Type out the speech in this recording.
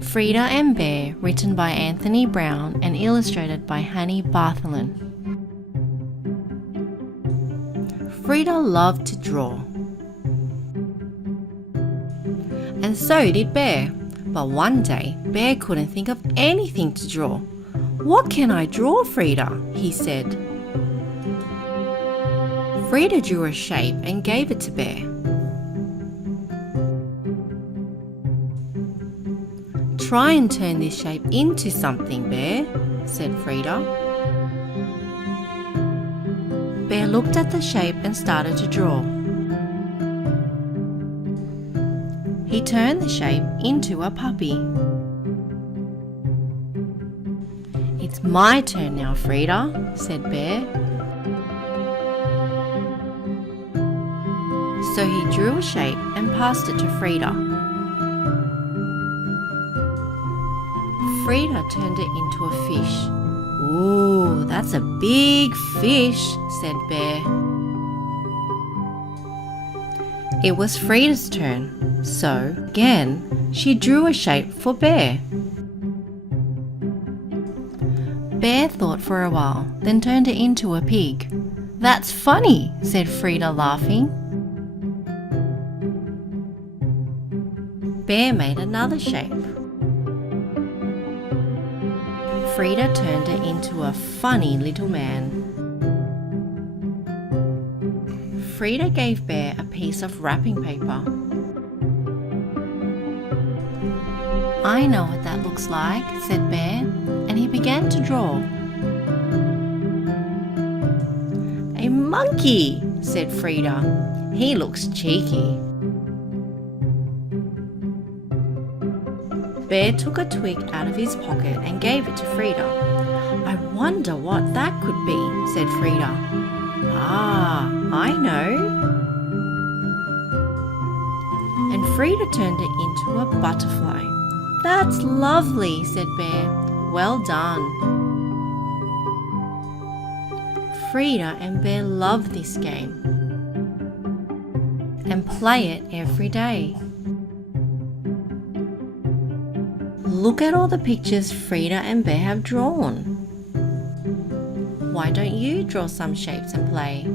Frida and Bear, written by Anthony Browne and illustrated by Hanne Bartholin. Frida loved to draw. And so did Bear. But one day, Bear couldn't think of anything to draw. "What can I draw, Frida?" he said. Frida drew a shape and gave it to Bear. "Try and turn this shape into something, Bear," said Frida. Bear looked at the shape and started to draw. He turned the shape into a puppy. "It's my turn now, Frida," said Bear. So he drew a shape and passed it to Frida. Frida turned it into a fish. "Ooh, that's a big fish," said Bear. It was Frida's turn, so again she drew a shape for Bear. Bear thought for a while, then turned it into a pig. "That's funny," said Frida, laughing. Bear made another shape. Frida turned it into a funny little man. Frida gave Bear a piece of wrapping paper. "I know what that looks like," said Bear, and he began to draw. "A monkey," said Frida. "He looks cheeky." Bear took a twig out of his pocket and gave it to Frida. "I wonder what that could be," said Frida. "Ah, I know." And Frida turned it into a butterfly. "That's lovely," said Bear. "Well done." Frida and Bear love this game and play it every day. Look at all the pictures Frida and Bear have drawn. Why don't you draw some shapes and play?